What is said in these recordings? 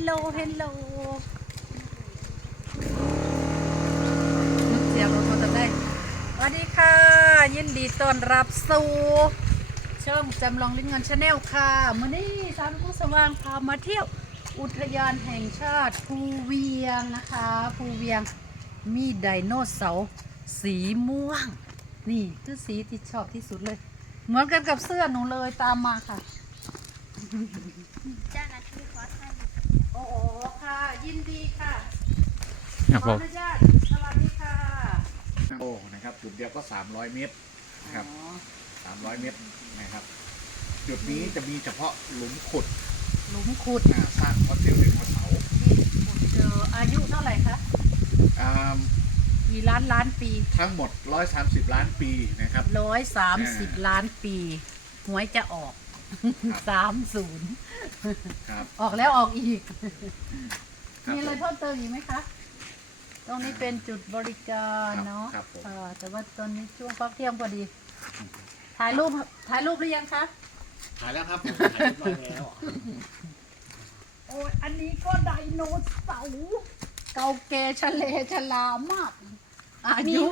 ลโลเฮลโลเสียงรถมอเตอร์ไซค์สวัสดีค่ะ ยินดีต้อนรับสู่ช่องจำลองลิ้นเงินชาแนลค่ะมื่อนี้สามผู้สว่างพามาเที่ยวอุทยานแห่งชาติภูเวียงนะคะภูเวียงมีไดโนเสาร์สีม่วง นี่คือสีที่ชอบที่สุดเลย เหมือนกันกับเสื้อหนูเลยตามมาค่ะจ้าหน้าที่ขอถ่ายรูป โอ้โหค่ะ ยินดีค่ะ ครับขผอมอนุญาตสวัสดีค่ะโอ้นะครับ จุดเดียวก็300เมตรนะครับอ๋อ300เมตรนะครับ จุดนี้จะมีเฉพาะหลุมขุดหลุมขุดอ่าสร้างฟอสซิลไดโนเสาร์ที่ขุดเจออายุเท่าไหร่คะอ่ากี่ล้านล้านปี ทั้งหมด130ล้านปีนะครับร้อยสามสิบล้านปีหวยจะออกครับสามศูนย์ครับออกแล้วออกอีกครับมีอะไรผมเพิ่มเติมอีกไหมคะ ตรงนี้เป็นจุดบริการครับเนาะครับผม อ่าแต่ว่าตอนนี้ช่วงพักเที่ยงพอดี ถ่ายรูปถ่ายรูปหรือยังคะถ่ายแล้วครับผมถ่ายเรียบร้อยแล้ว โอ้ยอันนี้ก็ไดโนเสาร์เก่าแก่ชะเลชะลามาก อายุ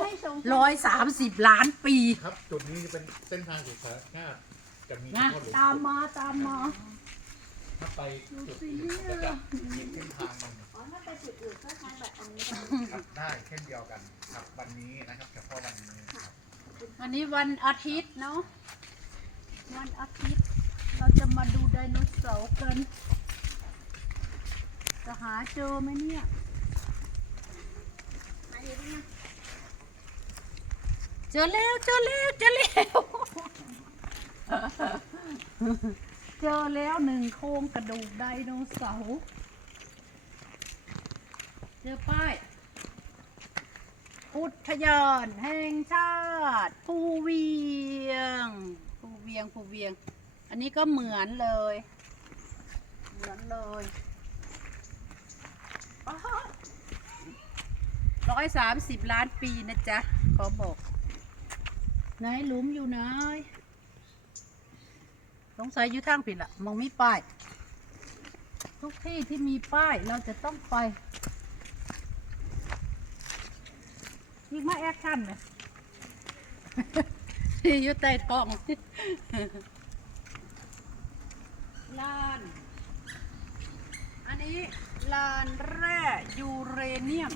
ร้อยสามสิบล้านปี ครับ จุดนี้เป็นเส้นทางสุดท้ายจะมีเฉนะพาะหลุมตามมาตามมา ถ้าไปจุดอื่นก็จะมีเส้นทางหนึ่งอ๋อถ้าไปจุดอื่นก็ทางแบบอันนี้ครับ ได้เช่นเดียวกันครับวันนี้นะครับเฉพาะวันนี้ครับวันนี้วันอาทิตย์เนาะวันอาทิตย์ เราจะมาดูไดโนเสาร์กัน จะหาเจอไหมเนี่ยมาเห็นยังเจอแล้วเจอแล้วเจอแล้วเจอแล้วหนึ่งโครงกระดูกไดโนเสาร์เจอป้าย อุทยานแห่งชาติภูเวียงภูเวียงภูเวียง อันนี้ก็เหมือนเลย เหมือนเลยร้อยสามสิบล้านปีนะจ๊ะขอบอกไหนหลุมอยู่ไหนสงสัยอยู่ทางผิดละมองมีป้าย ทุกที่ที่มีป้ายเราจะต้องไป ยิงมาแอคชั่นเลยที่อยู่ใต้ท้องลานอันนี้ลานแร่ยูเรเนียม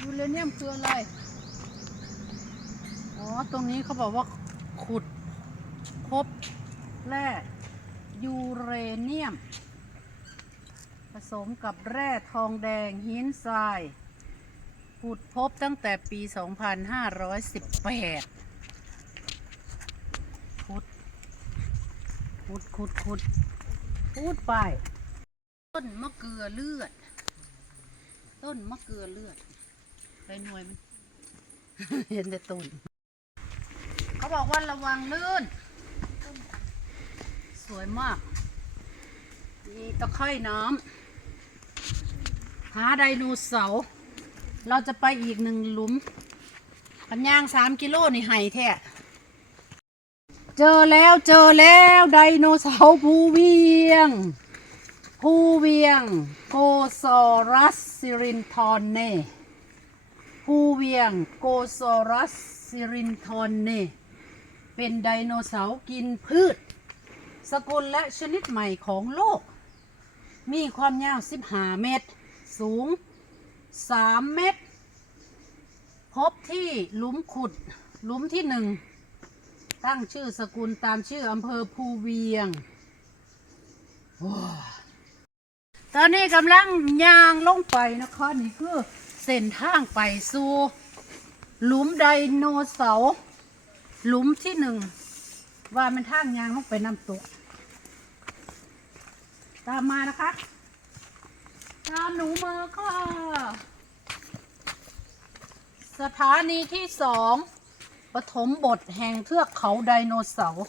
ยูเรเนียมคืออะไร อ๋อ ตรงนี้เขาบอกว่าขุดพบแร่ยูเรเนียม ผสมกับแร่ทองแดงหินทราย ขุดพบตั้งแต่ปี 2518 ขุด ขุด ขุด ขุดพูดไป ต้นมะเกลือเลือด ต้นมะเกลือเลือด ไปหน่วยมัน เห็นแต่ต้น เขาบอกว่าระวังลื่น สวยมาก มีตะไคร่น้ำ หาไดโนเสาร์ เราจะไปอีกหนึ่งหลุมกันย่างสามกิโลนี่ไห้แท้เจอแล้วเจอแล้วไดโนเสาร์ภูเวียง ภูเวียง โกซอรัสซิรินทอนเนภูเวียง โกซอรัสซิรินทอนเนเป็นไดโนเสาร์กินพืช สกุลและชนิดใหม่ของโลก มีความยาว 15 เมตร สูง 3เมตรพบที่หลุมขุดหลุมที่หนึ่ง ตั้งชื่อสกุลตามชื่ออำเภอภูเวียงว้าตอนนี้กำลังย่างลงไปนะคะนี่คือเส้นทางไปสู่หลุมไดโนเสาร์หลุมที่หนึ่ง ว่ามันทางยางลงไปนำตกตามมานะคะ ตามหนูมาค่ะ สถานีที่สองปฐมบทแห่งเทือกเขาไดโนเสาร์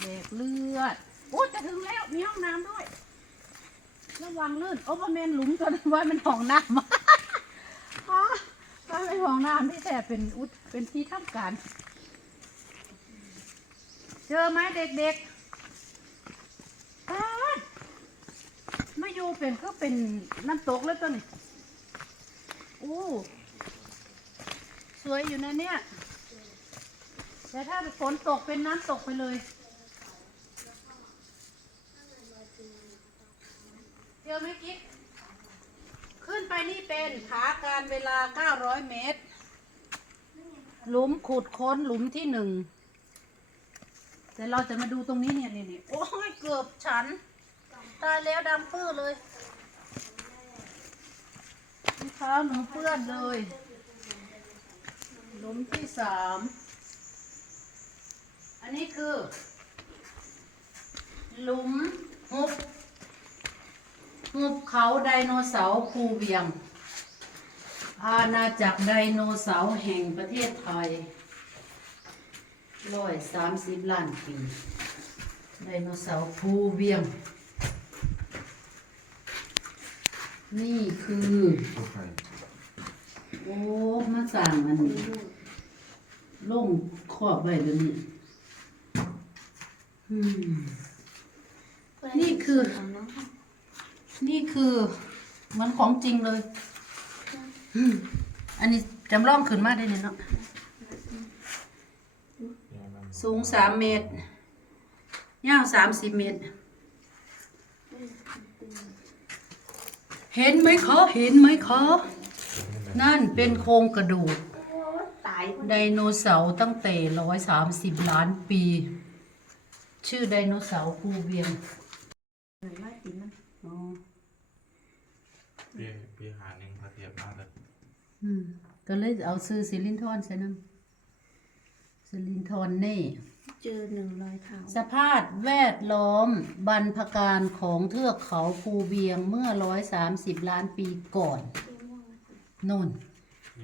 เด็กเลือดโอ้จะถึงแล้ว มีห้องน้ำด้วย ระวังลื่น โอ้พเมนหลุมตันั้นว่ามันห้องน้ำอ๋อว่าเป็นห้องน้ำที่แต่เป็นอุดเป็นที่ทำการ เจอไหมเด็กๆป๊าดอยู่เป็นก็เป็นน้ำตกแล้วตัวนี้ อ้สวยอยู่นะเนี่ย แต่ถ้าฝนตกเป็นน้ำตกไปเลยเที่ยวไหมกิ๊กขึ้นไปนี่เป็นผาการเวลา 900 เมตร หลุมขุดค้นหลุมที่หนึ่ง แต่เราจะมาดูตรงนี้เนี่ยนี่นี่โอ้ยเกือบฉัน ตายแล้วดำปื้อเลย รองเท้าหนูเปื้อนเลยหลุมที่สาม อันนี้คือ หลุมหุบหุบเขาไดโนเสาร์ภูเวียง อาณาจักรไดโนเสาร์แห่งประเทศไทยร้อยสามสิบล้านปีไดโนเสาร์ภูเวียง นี่คือโอ้มาสั่งอันนี้ล่งครอบไว้แล้วนี่อืม นี่คือ นี่คือเหมันของจริงเลยอืมอันนี้จำลองขึ้นมาได้เนี่ยเนาะ สูงสามเมตรยาวสามสิบเมตร เห็นไหมคะ เห็นไหมคะ นั่นเป็นโครงกระดูกตายไดโนเสาร์ตั้งแต่ร้อยสามสิบล้านปี ชื่อไดโนเสาร์ภูเวียงเลยว่าติมันอ๋อปีปีหาหนึ่งพระเทียบมากเลยอืมก็เลยเอาซื้อซิลินทอนใช่น้ำซิลินทอนเน่ เจอหนึ่งรอยเท้าสภาพแวดล้อมบรรพการของเทือกเขาภูเวียงเมื่อ130ล้านปีก่อนนู่น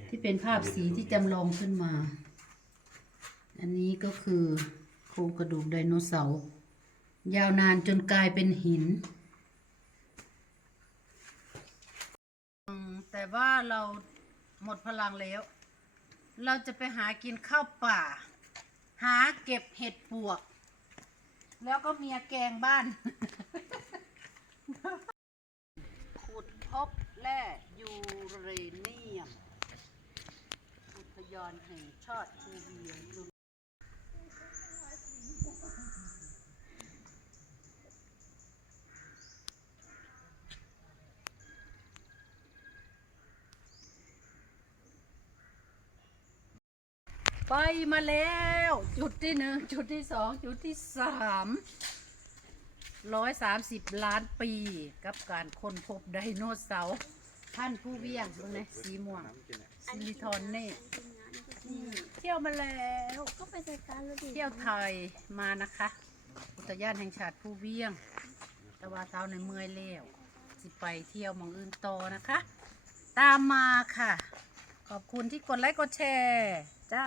ที่เป็นภาพสีที่จำลองขึ้นมา อันนี้ก็คือโครงกระดูกไดโนเสาร์ยาวนานจนกลายเป็นหิน แต่ว่าเราหมดพลังแล้ว เราจะไปหากินข้าวป่า หาเก็บเห็ดปวก แล้วก็เมียแกงบ้าน ขุดพบแร่ยูเรเนียม อุทยานแห่งชาติภูเวียง ไปมาแล้ว จุดที่หนึ่งจุดที่สองจุดที่สามร้อยสามสิบล้านปี กับการค้นพบไดโนเสาร์ท่านผู้เวียงตรงนี้สีม่วงซิลิทอนเน่เที่ยวมาแล้วก็ไปจัดการแล้วดิเที่ยวไทยมานะคะ อุทยานแห่งชาติภูเวียง แต่ว่าเท้าในเมื่อยแล้วสิไปเที่ยวมองอื่นต่อนะคะ ตามมาค่ะ ขอบคุณที่กดไลค์กดแชร์ จ้า